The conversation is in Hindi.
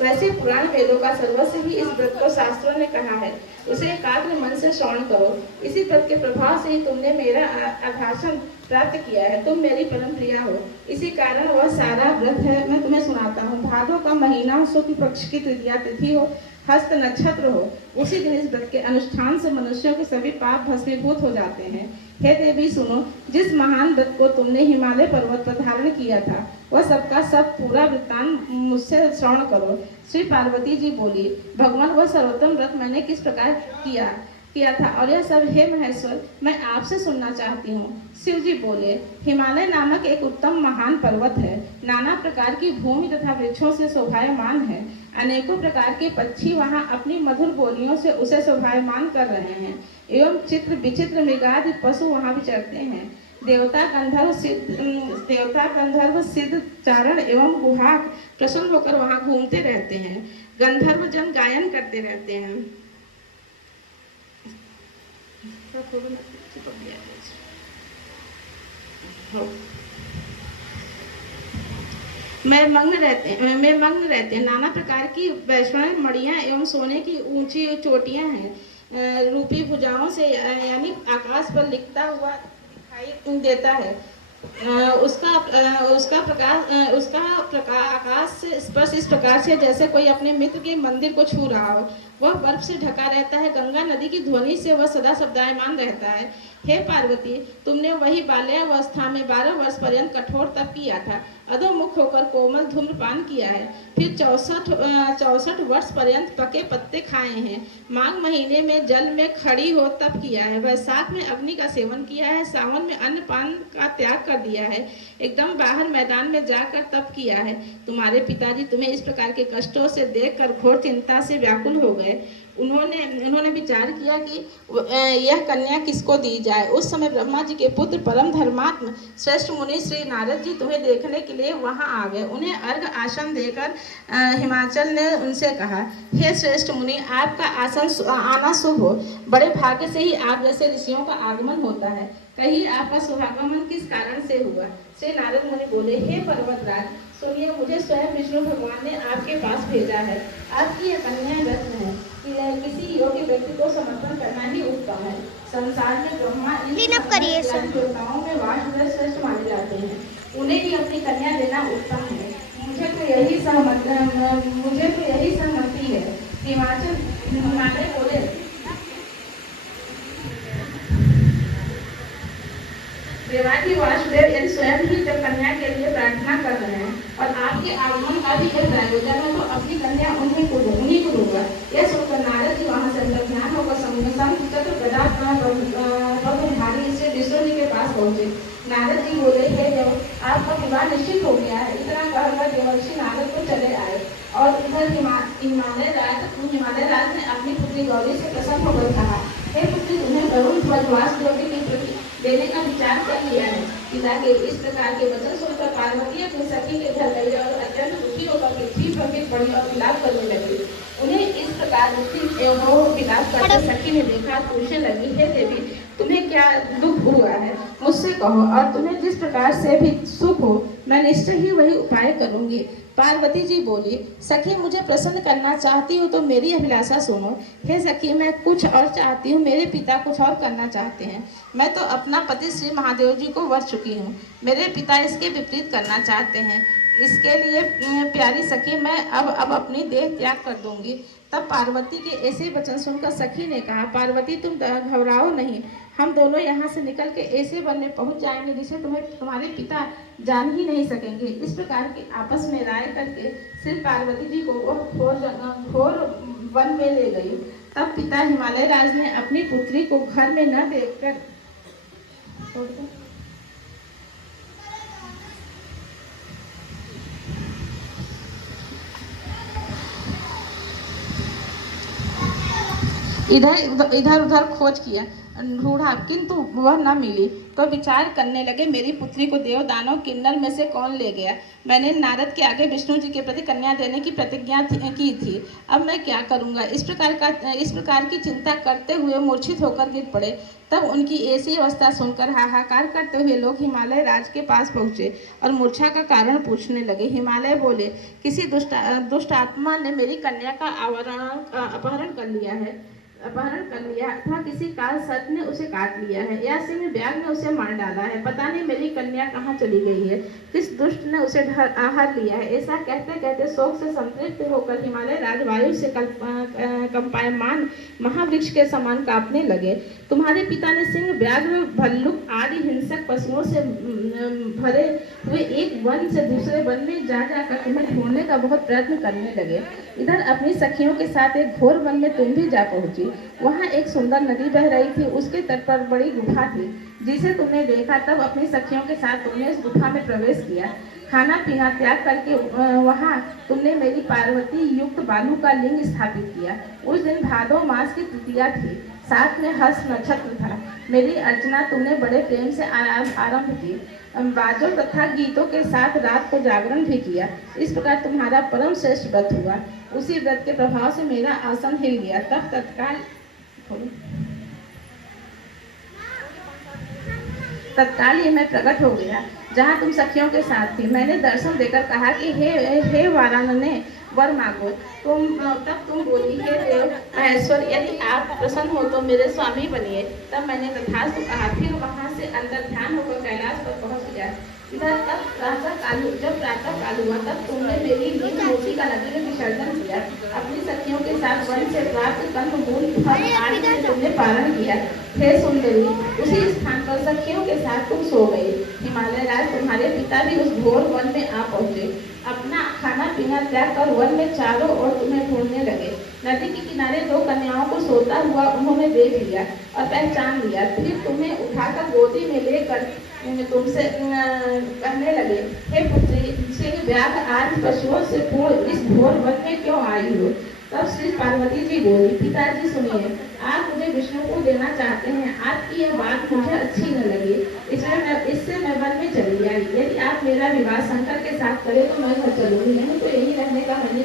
वैसे पुराण वेदों का सर्वस्व ही इस व्रत को शास्त्रों ने कहा है। उसे एकाग्र मन से श्रवण करो। इसी व्रत के प्रभाव से ही तुमने मेरा आभाषण प्राप्त किया है। तुम मेरी परम प्रिया हो, इसी कारण वह सारा व्रत है। मैं तुम्हें सुनाता हूँ। भादों का महीना, शुक्ल पक्ष की तृतीया तिथि हो, हस्त नक्षत्र हो, उसी दिन इस व्रत के अनुष्ठान से मनुष्यों के सभी पाप भस्मीभूत हो जाते हैं। हे देवी सुनो, जिस महान व्रत को तुमने हिमालय पर्वत पर धारण किया था, वह सबका सब पूरा वृत्तांत मुझसे श्रवण करो। श्री पार्वती जी बोली, भगवान वह सर्वोत्तम व्रत मैंने किस प्रकार किया था और यह सब हे महेश्वर मैं आपसे सुनना चाहती हूँ। शिव जी बोले, हिमालय नामक एक उत्तम महान पर्वत है। नाना प्रकार की भूमि तथा वृक्षों से शोभायमान है। अनेकों प्रकार के पक्षी वहाँ अपनी मधुर बोलियों से उसे शोभायमान कर रहे हैं एवं चित्र विचित्र मृगादि पशु वहाँ विचरते हैं। देवता गंधर्व सिद्ध चारण एवं गुहाक प्रसन्न होकर वहाँ घूमते रहते हैं। गंधर्व जन गायन करते रहते हैं। मैं मग्न रहते हैं। नाना प्रकार की वैष्णव मड़ियाँ एवं सोने की ऊंची चोटियाँ हैं। रूपी भुजाओं से यानी आकाश पर लिखता हुआ दिखाई देता है। उसका प्रकाश आकाश से स्पर्श इस प्रकार से जैसे कोई अपने मित्र के मंदिर को छू रहा हो। वह बर्फ से ढका रहता है। गंगा नदी की ध्वनि से वह सदा शब्दायमान रहता है। हे पार्वती, तुमने वही बाल्यावस्था में 12 वर्ष पर्यंत कठोर तप किया था। अधोमुख होकर कोमल धूम्रपान किया है। फिर 64 वर्ष पर्यंत पके पत्ते खाए हैं। माघ महीने में जल में खड़ी हो तप किया है। वैशाख में अग्नि का सेवन किया है। सावन में अन्न पान का त्याग कर दिया है। एकदम बाहर मैदान में जाकर तप किया है। तुम्हारे पिताजी तुम्हें इस प्रकार के कष्टों से देखकर घोर चिंता से व्याकुल हो गए। उन्होंने विचार किया कि यह कन्या किसको दी जाए। उस समय ब्रह्मा जी के पुत्र परम धर्मात्म श्रेष्ठ मुनि श्री नारद जी तुम्हें देखने के लिए वहां आ गए। उन्हें अर्घ आसन देकर हिमाचल ने उनसे कहा, हे श्रेष्ठ मुनि, आपका आना शुभ हो। बड़े भाग्य से ही आप जैसे ऋषियों का आगमन होता है। कहिए आपका शुभागमन किस कारण से हुआ। श्री नारद मुनि बोले, हे पर्वतराज, सुनिए, मुझे स्वयं विष्णु भगवान ने आपके पास भेजा है। आपकी यह कन्या रत्न है कि किसी योग्य व्यक्ति को समर्पण करना ही उत्तम है। संसार में ब्रह्मा देवताओं में वासुदेव श्रेष्ठ माने जाते हैं। उन्हें ही अपनी कन्या देना उत्तम है। मुझे तो यही सहमति है। हिमालय बोले, देवादी वासुदेव यदि स्वयं ही जब कन्या के लिए प्रार्थना कर रहे हैं और आपके आगमन का भी यह प्रयोजन है, तो अपनी कन्या उन्हीं को दूंगा। यह सुनकर नारद जी वहाँ से अंतर्ध्यान होकर चतुर गदाधारी से विष्णु जी के पास पहुँचे। नारद जी बोले, हे देव, आपका विवाह निश्चित हो गया है। इतना कहकर देवर्षि नारद को चले आए और इधर हिमालय राज ने अपनी पुत्री गौरी से प्रसन्न होकर कहा, हे पुत्री, तुम्हें वरुण ध्वज वासुदेव की प्रति देने का विचार कर लिया है। पिता के इस प्रकार के वचन सुनकर पार्वती अपनी सखी के घर गई और अत्यंत दुखी होकर पृथ्वी पर गिर पड़ी और विलाप करने लगी। उन्हें इस प्रकार विलाप करते सखी ने देखा, पूछने लगी, हे देवी, तुम्हें क्या दुख हुआ है, मुझसे कहो, और तुम्हें जिस प्रकार से भी सुख हो, मैं निश्चय ही वही उपाय करूंगी। पार्वती जी बोली, सखी, मुझे प्रसन्न करना चाहती हूँ तो मेरी अभिलाषा सुनो। हे सखी, मैं कुछ और चाहती हूँ, मेरे पिता कुछ और करना चाहते हैं। मैं तो अपना पति श्री महादेव जी को वर चुकी हूँ। मेरे पिता इसके विपरीत करना चाहते हैं। इसके लिए प्यारी सखी, मैं अब अपनी देह त्याग कर दूंगी। तब पार्वती के ऐसे वचन सुनकर सखी ने कहा, पार्वती, तुम घबराओ नहीं। हम दोनों यहाँ से निकल के ऐसे वन में पहुँच जाएंगे जिसे तुम्हारे पिता जान ही नहीं सकेंगे। इस प्रकार की आपस में राय करके श्री पार्वती जी को वह घोर वन में ले गई। तब पिता हिमालय राज ने अपनी पुत्री को घर में न देखकर इधर उधर खोज किया। ढूंढा किंतु वह न मिली। तो विचार करने लगे, मेरी पुत्री को देव दानव किन्नर में से कौन ले गया। मैंने नारद के आगे विष्णु जी के प्रति कन्या देने की प्रतिज्ञा की थी, अब मैं क्या करूँगा। इस प्रकार की चिंता करते हुए मूर्छित होकर गिर पड़े। तब उनकी ऐसी अवस्था सुनकर हाहाकार करते हुए लोग हिमालय राज के पास पहुँचे और मूर्छा का कारण पूछने लगे। हिमालय बोले, किसी दुष्ट आत्मा ने मेरी कन्या का अपहरण कर लिया अथवा किसी काल सर्प ने उसे काट लिया है या सिंह व्याघ्र ने उसे मार डाला है। पता नहीं मेरी कन्या कहाँ चली गई है, किस दुष्ट ने उसे हर लिया है। ऐसा कहते कहते शोक से संतृप्त होकर हिमालय राजवायु से कंपायमान महावृक्ष के समान कांपने लगे। तुम्हारे पिता ने सिंह व्याघ्र भल्लुक आदि हिंसक पशुओं से भरे हुए एक वन से दूसरे वन में जा जाकर तुम्हें ढूंढने का बहुत प्रयत्न करने लगे। इधर अपनी सखियों के साथ एक घोर वन में तुम भी जा पहुंची। वहां एक सुंदर नदी बह रही थी, उसके तट पर बड़ी गुफा थी जिसे तुमने देखा। तब अपनी सखियों के साथ तुमने उस गुफा में प्रवेश किया। खाना पीना त्याग करके वहां तुमने मेरी पार्वती युक्त बालू का लिंग स्थापित किया। उस दिन भादो मास की तृतीया थी, साथ में हर्ष नक्षत्र था। मेरी अर्चना तुमने बड़े प्रेम से आरंभ की, बाजों तथा गीतों के साथ रात को जागरण भी किया। इस प्रकार तुम्हारा परम श्रेष्ठ व्रत हुआ। उसी व्रत के प्रभाव से मेरा आसन हिल गया। तब तत्काल ये मैं प्रकट हो गया जहाँ तुम सखियों के साथ थी। मैंने दर्शन देकर कहा कि हे वारानने, वर मांगो। तब तुम बोली, हे देव महेश्वर, यदि आप प्रसन्न हो तो मेरे स्वामी बनिए। तब मैंने तथास्तु कहा। फिर वहाँ से अंदर ध्यान होकर कैलाश पर पहुँच गया। इधर जब प्रातः काल हुआ तब तुमने मेरी नींद मूर्ति का नदी में विसर्जन किया। अपनी सखियों के साथ वन से प्राप्त कंदमूल फल आदि से तुमने पारण किया। हे सुंदरी, उसी स्थान पर सखियों के साथ तुम सो गई। हिमालय राज तुम्हारे पिता भी उस घोर वन में आ पहुँचे। अपना खाना पीना त्याग कर वन में चारों ओर तुम्हें ढूंढने लगे। नदी के किनारे दो कन्याओं को सोता हुआ उन्होंने देख लिया और पहचान लिया। फिर तुम्हें उठाकर गोदी में लेकर तुमसे कहने लगे, हे पुत्री, सिंह व्याघ्र आदि पशुओं से पूर्ण इस घोर वन में क्यों आई हो। तब श्री पार्वती जी बोली, पिताजी सुनिए, आप मुझे विष्णु को देना चाहते हैं। आपकी यह बात मुझे अच्छी न लगी, इससे मैं वन में चली आई। यदि आप मेरा विवाह शंकर के साथ करें तो मैं घर चलूंगी, नहीं तो यही रहने का मैंने